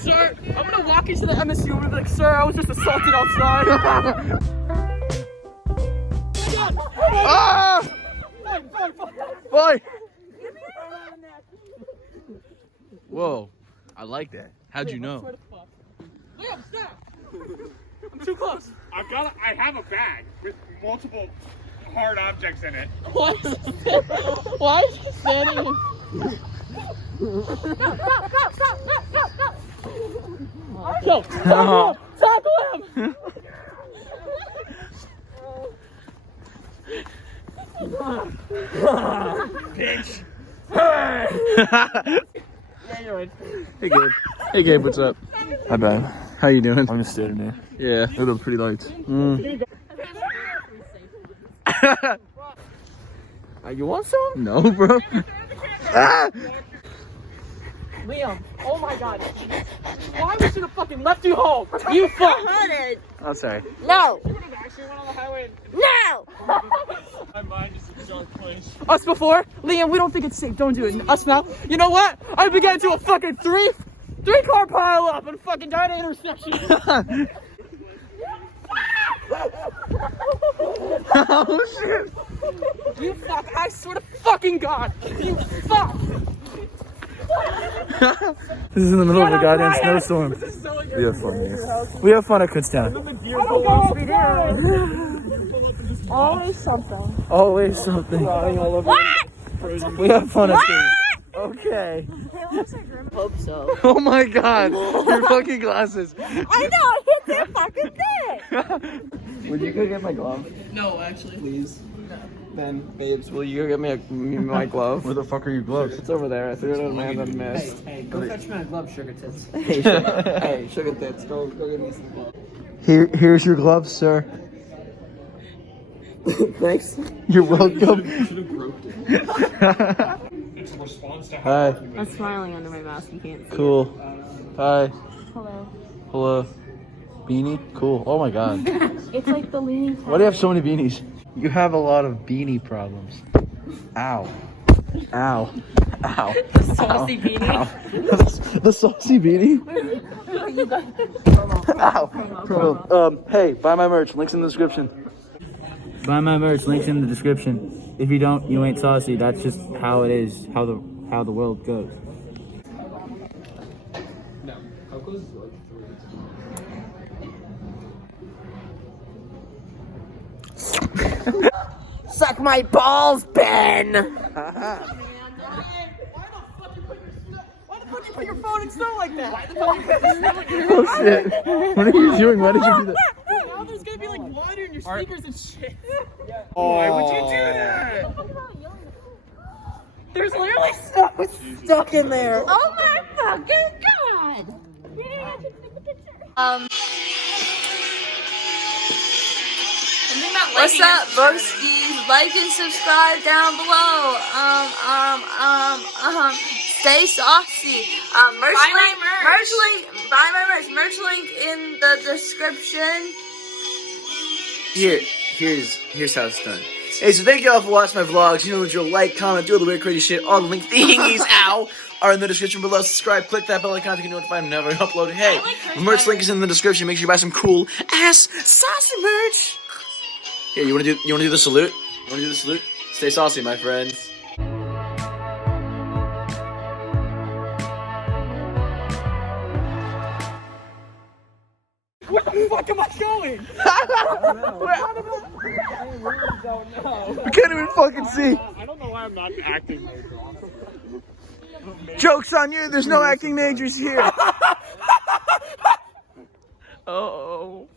Sir, I'm gonna walk into the MSU. I'm gonna be like, sir, I was just assaulted outside. Ah! Boy! Whoa, I like that. How'd you know? Liam, stop! I'm too close. I have a bag with multiple hard objects in it. Why is he standing in? Yo, tackle him! Tackle him! Bitch. Hey Gabe. Hey Gabe, what's up? Hi, babe. How you doing? I'm just standing there. Yeah. Look at those pretty lights. You want some? No, bro. Ah! Liam, oh my god. Why we should have fucking left you home? You fuck! Oh, sorry. No! Actually went on the highway. No! My mind is in a dark place. Us before? Liam, we don't think it's safe. Don't do it. Us now? You know what? I began into a fucking three-car pile up and fucking died at intersection. Oh, shit. You fuck. I swear to fucking God. You fuck. This is in the middle of a goddamn snowstorm. We have fun here. We have fun at Kutztown. Always something. Always something. What? We have fun at here. Okay. Hope so. Oh my god. Your fucking glasses. I know, I hit that fucking thing! Would you go get my glove? No, actually. Please. Then, babes, will you go get me my glove? Where the fuck are your gloves? It's over there. I threw it on my hand and missed. Hey, go fetch my glove, sugar tits. Hey, sugar tits, go get me some gloves. Here's your gloves, sir. Thanks. You're welcome. Should have groped it. It's a response to how Hi. I'm smiling under my mask, you can't see. Cool. Hi. Hello. Hello. Beanie? Cool. Oh my god. It's like the leaning Why do you have so many beanies? You have a lot of beanie problems. Ow. Ow. Ow. The saucy beanie. Ow. The saucy beanie? Ow. Bro, hey, buy my merch. Links in the description. Buy my merch, links in the description. If you don't, you ain't saucy. That's just how it is, how the world goes. Suck my balls, Ben! Why the fuck you put your phone in snow like that? Why the fuck you put your snow in your Oh shit. What are you doing? Why did you do that? Now there's gonna be like water in your speakers and shit. Why would you do that? There's literally snow stuck in there. Oh my fucking God! What's up, broskies? Like and subscribe down below. Stay saucy. Merch link. Buy my merch. Merch link in the description. Here's how it's done. Hey, so thank you all for watching my vlogs. You know that you'll like, comment, do all the weird crazy shit. All the link thingies, ow, are in the description below. Subscribe, click that bell icon to get notified whenever I upload. Hey, the merch link is in the description. Make sure you buy some cool ass saucy merch. Here, you wanna do the salute? You wanna do the salute? Stay saucy, my friends. Where the fuck am I going? We can't even fucking see. I don't know why I'm not acting. Joke's on you. There's no acting majors here. Oh.